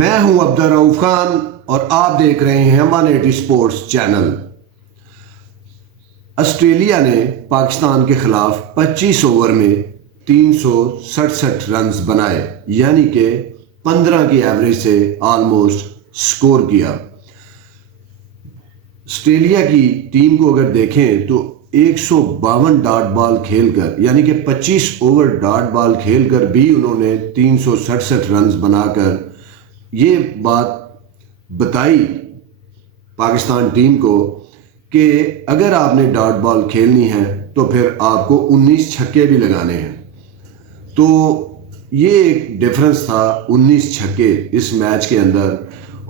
میں ہوں عبدالرؤف خان اور آپ دیکھ رہے ہیں 180 سپورٹس چینل۔ آسٹریلیا نے پاکستان کے خلاف 25 اوور میں 367 رنز بنائے، یعنی کہ 15 کی ایوریج سے آلموسٹ سکور کیا۔ آسٹریلیا کی ٹیم کو اگر دیکھیں تو 152 ڈاٹ بال کھیل کر، یعنی کہ 25 اوور ڈاٹ بال کھیل کر بھی انہوں نے 367 رنز بنا کر یہ بات بتائی پاکستان ٹیم کو کہ اگر آپ نے ڈاٹ بال کھیلنی ہے تو پھر آپ کو 19 چھکے بھی لگانے ہیں۔ تو یہ ایک ڈیفرنس تھا 19 چھکے اس میچ کے اندر،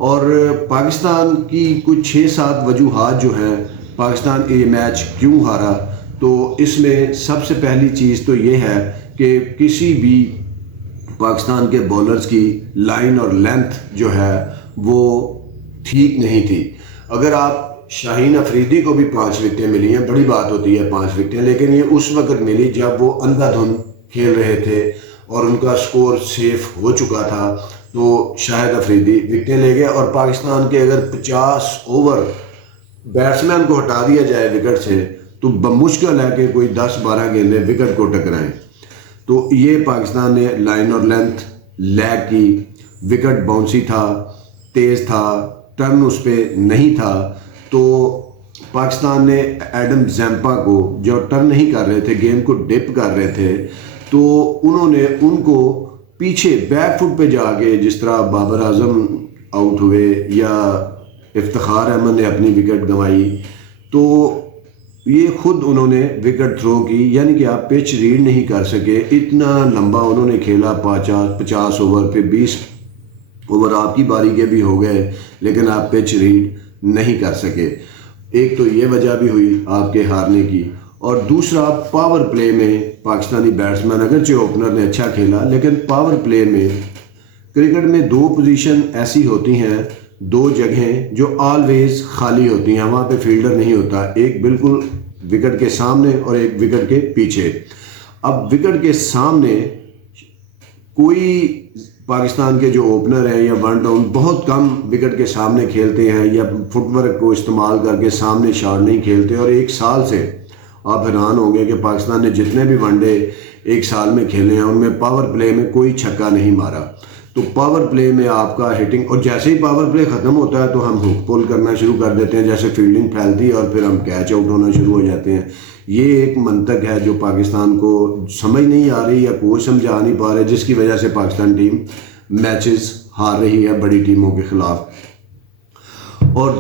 اور پاکستان کی کچھ 6-7 وجوہات جو ہیں پاکستان یہ میچ کیوں ہارا، تو اس میں سب سے پہلی چیز تو یہ ہے کہ کسی بھی پاکستان کے بولرز کی لائن اور لینتھ جو ہے وہ ٹھیک نہیں تھی۔ اگر آپ شاہین افریدی کو بھی 5 وکٹیں ملی ہیں، بڑی بات ہوتی ہے 5 وکٹیں، لیکن یہ اس وقت ملی جب وہ اندھا دھند کھیل رہے تھے اور ان کا سکور سیف ہو چکا تھا، تو شاہد افریدی وکٹیں لے گئے۔ اور پاکستان کے اگر 50 اوور بیٹسمین کو ہٹا دیا جائے وکٹ سے تو بمشکل ہے کہ کوئی 10-12 گیندیں وکٹ کو ٹکرائیں۔ تو یہ پاکستان نے لائن اور لینتھ لیگ کی، وکٹ باؤنسی تھا، تیز تھا، ٹرن اس پہ نہیں تھا، تو پاکستان نے ایڈم زیمپا کو جو ٹرن نہیں کر رہے تھے، گیم کو ڈپ کر رہے تھے، تو انہوں نے ان کو پیچھے بیک فٹ پہ جا کے، جس طرح بابر اعظم آؤٹ ہوئے یا افتخار احمد نے اپنی وکٹ گنوائی، تو یہ خود انہوں نے وکٹ تھرو کی، یعنی کہ آپ پچ ریڈ نہیں کر سکے۔ اتنا لمبا انہوں نے کھیلا، 50 اوور، پھر 20 اوور آپ کی باری کے بھی ہو گئے، لیکن آپ پچ ریڈ نہیں کر سکے۔ ایک تو یہ وجہ بھی ہوئی آپ کے ہارنے کی، اور دوسرا پاور پلے میں پاکستانی بیٹسمین، اگرچہ اوپنر نے اچھا کھیلا، لیکن پاور پلے میں کرکٹ میں 2 پوزیشن ایسی ہوتی ہیں، 2 جگہیں جو آلویز خالی ہوتی ہیں، وہاں پہ فیلڈر نہیں ہوتا، ایک بالکل وکٹ کے سامنے اور ایک وکٹ کے پیچھے۔ اب وکٹ کے سامنے کوئی پاکستان کے جو اوپنر ہیں یا ون ڈاؤن بہت کم وکٹ کے سامنے کھیلتے ہیں، یا فٹ ورک کو استعمال کر کے سامنے شاٹ نہیں کھیلتے، اور 1 سال سے آپ حیران ہوں گے کہ پاکستان نے جتنے بھی ون ڈے 1 سال میں کھیلے ہیں ان میں پاور پلے میں کوئی چھکا نہیں مارا۔ تو پاور پلے میں آپ کا ہٹنگ، اور جیسے ہی پاور پلے ختم ہوتا ہے تو ہم ہک پول کرنا شروع کر دیتے ہیں، جیسے فیلڈنگ پھیلتی ہے اور پھر ہم کیچ آؤٹ ہونا شروع ہو جاتے ہیں۔ یہ ایک منطق ہے جو پاکستان کو سمجھ نہیں آ رہی یا کوئی سمجھا نہیں پا رہے، جس کی وجہ سے پاکستان ٹیم میچز ہار رہی ہے بڑی ٹیموں کے خلاف۔ اور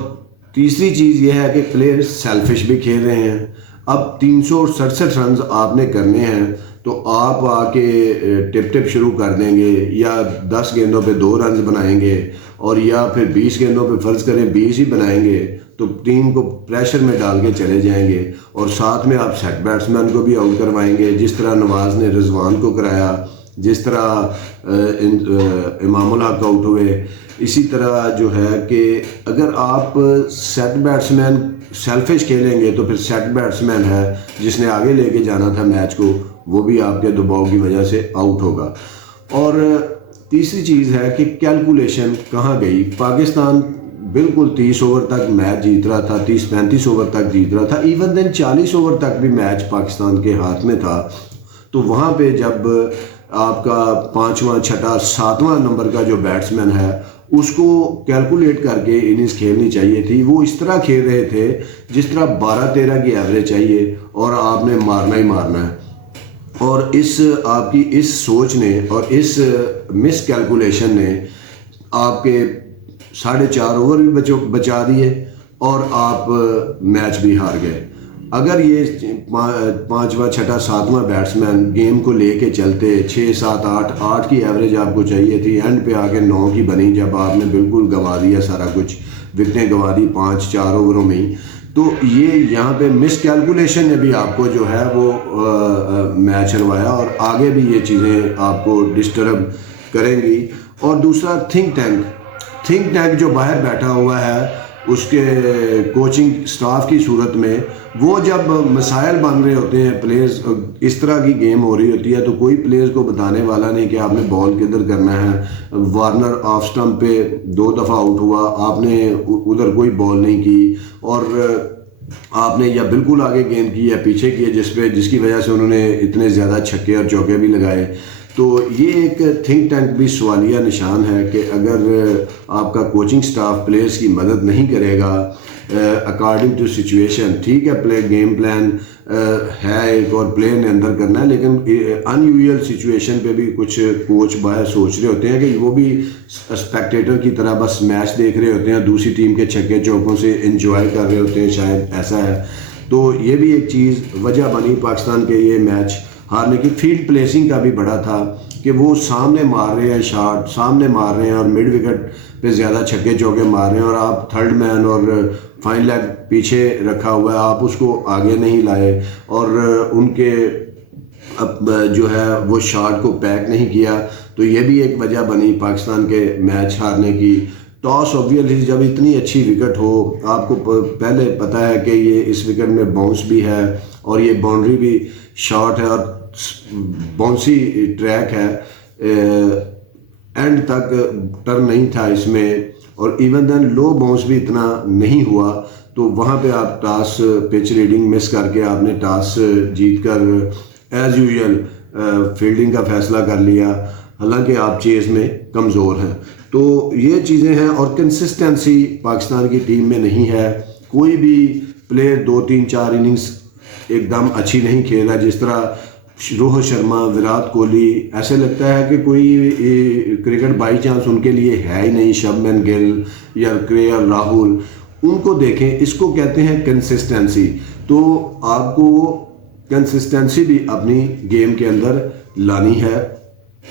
تیسری چیز یہ ہے کہ پلیئر سیلفش بھی کھیل رہے ہیں۔ اب 367 رنز آپ نے کرنے ہیں تو آپ آ کے ٹپ شروع کر دیں گے، یا 10 گیندوں پہ 2 رنز بنائیں گے، اور یا پھر 20 گیندوں پہ فرض کریں 20 ہی بنائیں گے، تو ٹیم کو پریشر میں ڈال کے چلے جائیں گے، اور ساتھ میں آپ سیٹ بیٹسمین کو بھی آؤٹ کروائیں گے، جس طرح نواز نے رضوان کو کرایا، جس طرح امام الحق آؤٹ ہوئے۔ اسی طرح جو ہے کہ اگر آپ سیٹ بیٹسمین سیلفش کھیلیں گے تو پھر سیٹ بیٹسمین ہے جس نے آگے لے کے جانا تھا میچ کو، وہ بھی آپ کے دباؤ کی وجہ سے آؤٹ ہوگا۔ اور تیسری چیز ہے کہ کیلکولیشن کہاں گئی۔ پاکستان بالکل 30 اوور تک میچ جیت رہا تھا، 30-35 اوور تک جیت رہا تھا، ایون دین 40 اوور تک بھی میچ پاکستان کے ہاتھ میں تھا۔ تو وہاں پہ جب آپ کا 5واں 6واں 7واں نمبر کا جو بیٹسمین ہے اس کو کیلکولیٹ کر کے اننگز کھیلنی چاہیے تھی، وہ اس طرح کھیل رہے تھے جس طرح 12-13 کی ایوریج چاہیے اور آپ نے مارنا ہی مارنا ہے۔ اور آپ کی اس سوچ نے اور اس مس کیلکولیشن نے آپ کے 4.5 اوور بھی بچا دیے اور آپ میچ بھی ہار گئے۔ اگر یہ 5واں 6واں 7واں بیٹسمین گیم کو لے کے چلتے، 6 7 8 کی ایوریج آپ کو چاہیے تھی، اینڈ پہ آگے 9 کی بنی جب آپ نے بالکل گنوا دیا سارا کچھ، وکٹیں گنوا دی 5-4 اووروں میں ہی، تو یہ یہاں پہ مس کیلکولیشن نے بھی آپ کو جو ہے وہ میچ ہروایا، اور آگے بھی یہ چیزیں آپ کو ڈسٹرب کریں گی۔ اور دوسرا تھنک ٹینک جو باہر بیٹھا ہوا ہے اس کے کوچنگ سٹاف کی صورت میں وہ جب مسائل بن رہے ہوتے ہیں، پلیئرز اس طرح کی گیم ہو رہی ہوتی ہے تو کوئی پلیئرز کو بتانے والا نہیں کہ آپ نے بال کدھر کرنا ہے۔ وارنر آف سٹمپ پہ 2 دفعہ آؤٹ ہوا، آپ نے ادھر کوئی بال نہیں کی، اور آپ نے یا بالکل آگے گیند کی یا پیچھے کی ہے، جس کی وجہ سے انہوں نے اتنے زیادہ چھکے اور چوکے بھی لگائے۔ تو یہ ایک تھنک ٹینک بھی سوالیہ نشان ہے کہ اگر آپ کا کوچنگ سٹاف پلیئرز کی مدد نہیں کرے گا اکارڈنگ ٹو سچویشن، ٹھیک ہے گیم پلان ہے ایک اور پلیئر نے اندر کرنا ہے، لیکن ان یوزول سچویشن پہ بھی کچھ کوچ باہر سوچ رہے ہوتے ہیں کہ وہ بھی اسپیکٹیٹر کی طرح بس میچ دیکھ رہے ہوتے ہیں، دوسری ٹیم کے چھکے چوکوں سے انجوائے کر رہے ہوتے ہیں، شاید ایسا ہے۔ تو یہ بھی ایک چیز وجہ بنی پاکستان کے یہ میچ ہارنے کی۔ فیلڈ پلیسنگ کا بھی بڑا تھا کہ وہ سامنے مار رہے ہیں، شاٹ سامنے مار رہے ہیں اور مڈ وکٹ پہ زیادہ چھکے چوکے مار رہے ہیں، اور آپ تھرڈ مین اور فائن لیگ پیچھے رکھا ہوا ہے، آپ اس کو آگے نہیں لائے، اور ان کے جو ہے وہ شاٹ کو پیک نہیں کیا۔ تو یہ بھی ایک وجہ بنی پاکستان کے میچ ہارنے کی۔ ٹاس اوبویسلی جب اتنی اچھی وکٹ ہو، آپ کو پہلے پتہ ہے کہ یہ اس وکٹ میں باؤنس بھی ہے اور یہ باؤنڈری بھی شاٹ ہے اور باؤنسی ٹریک ہے، اینڈ تک ٹرن نہیں تھا اس میں، اور ایون دین لو باؤنس بھی اتنا نہیں ہوا، تو وہاں پہ آپ ٹاس پچ ریڈنگ مس کر کے آپ نے ٹاس جیت کر ایز یوزول فیلڈنگ کا فیصلہ کر لیا، حالانکہ آپ چیز میں کمزور ہیں۔ تو یہ چیزیں ہیں، اور کنسسٹنسی پاکستان کی ٹیم میں نہیں ہے، کوئی بھی پلیئر 2-3-4 اننگز ایک دم اچھی نہیں کھیل رہا، جس طرح روہت شرما، وراٹ کوہلی، ایسے لگتا ہے کہ کوئی کرکٹ بائی چانس ان کے لیے ہے ہی نہیں، شبمن گل یا کے ایل راہل، ان کو دیکھیں، اس کو کہتے ہیں کنسسٹنسی۔ تو آپ کو کنسسٹنسی بھی اپنی گیم کے اندر لانی ہے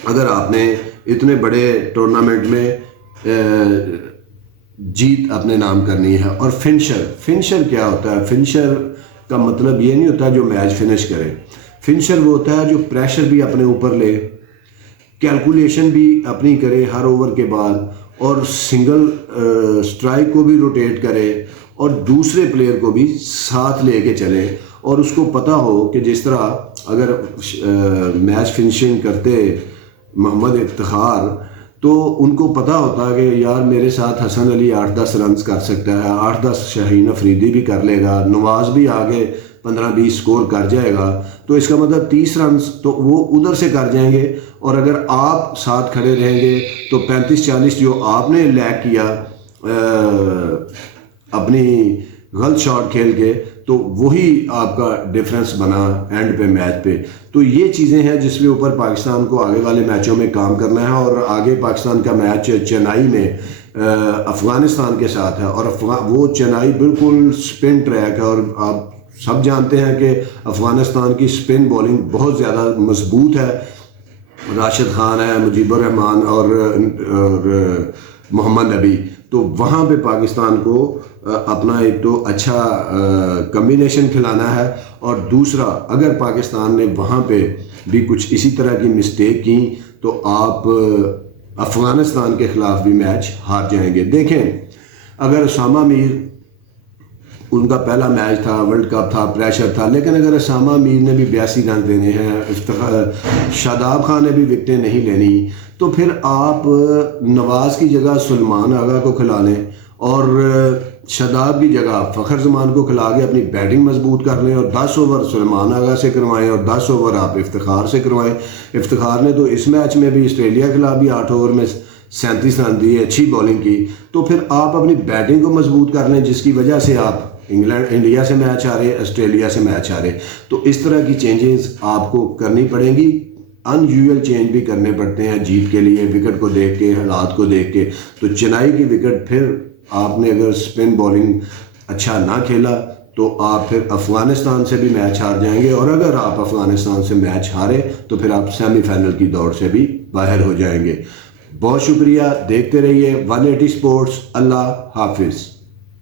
اگر آپ نے اتنے بڑے ٹورنامنٹ میں جیت اپنے نام کرنی ہے۔ اور فنشر کیا ہوتا ہے؟ فنشر کا مطلب یہ نہیں ہوتا جو میچ فنش کرے، فنشر وہ ہوتا ہے جو پریشر بھی اپنے اوپر لے، کیلکولیشن بھی اپنی کرے ہر اوور کے بعد، اور سنگل سٹرائک کو بھی روٹیٹ کرے اور دوسرے پلیئر کو بھی ساتھ لے کے چلے، اور اس کو پتہ ہو کہ جس طرح اگر میچ فنشنگ کرتے محمد افتخار، تو ان کو پتہ ہوتا کہ یار میرے ساتھ حسن علی 8-10 رنز کر سکتا ہے، 8-10 شاہین افریدی بھی کر لے گا، نواز بھی آگے 15-20 سکور کر جائے گا، تو اس کا مطلب 30 رنز تو وہ ادھر سے کر جائیں گے، اور اگر آپ ساتھ کھڑے رہیں گے تو 35-40 جو آپ نے لیگ کیا اپنی غلط شاٹ کھیل کے، تو وہی آپ کا ڈیفرنس بنا اینڈ پہ میچ پہ۔ تو یہ چیزیں ہیں جس کے اوپر پاکستان کو آگے والے میچوں میں کام کرنا ہے، اور آگے پاکستان کا میچ چنائی میں افغانستان کے ساتھ ہے، اور وہ چنائی بالکل سپن ٹریک ہے، اور آپ سب جانتے ہیں کہ افغانستان کی سپن بولنگ بہت زیادہ مضبوط ہے، راشد خان ہے، مجیب الرحمان اور محمد نبی، تو وہاں پہ پاکستان کو اپنا ایک تو اچھا کمبینیشن کھلانا ہے، اور دوسرا اگر پاکستان نے وہاں پہ بھی کچھ اسی طرح کی مسٹیک کی تو آپ افغانستان کے خلاف بھی میچ ہار جائیں گے۔ دیکھیں اگر اسامہ میر، ان کا پہلا میچ تھا، ورلڈ کپ تھا، پریشر تھا، لیکن اگر اسامہ میر نے بھی 82 رن دینے ہیں، شاداب خان نے بھی وکٹیں نہیں لینی، تو پھر آپ نواز کی جگہ سلمان آغا کو کھلا لیں، اور شاداب کی جگہ فخر زمان کو کھلا کے اپنی بیٹنگ مضبوط کر لیں، اور 10 اوور سلمان آغا سے کروائیں اور 10 اوور آپ افتخار سے کروائیں۔ افتخار نے تو اس میچ میں بھی آسٹریلیا کے خلاف بھی 8 اوور میں 37 رن دیے، اچھی بولنگ کی، تو پھر آپ اپنی بیٹنگ کو مضبوط کر لیں، جس کی وجہ سے آپ انڈیا سے میچ آ رہے، آسٹریلیا سے میچ آ رہے۔ تو اس طرح کی چینجز آپ کو کرنی پڑیں گی، ان یوزول چینج بھی کرنے پڑتے ہیں جیت کے لیے، وکٹ کو دیکھ کے، حالات کو دیکھ کے۔ تو چنائی کی وکٹ پھر آپ نے اگر سپن بولنگ اچھا نہ کھیلا تو آپ پھر افغانستان سے بھی میچ ہار جائیں گے، اور اگر آپ افغانستان سے میچ ہارے تو پھر آپ سیمی فائنل کی دوڑ سے بھی باہر ہو جائیں گے۔ بہت شکریہ، دیکھتے رہیے 180 سپورٹس۔ اللہ حافظ۔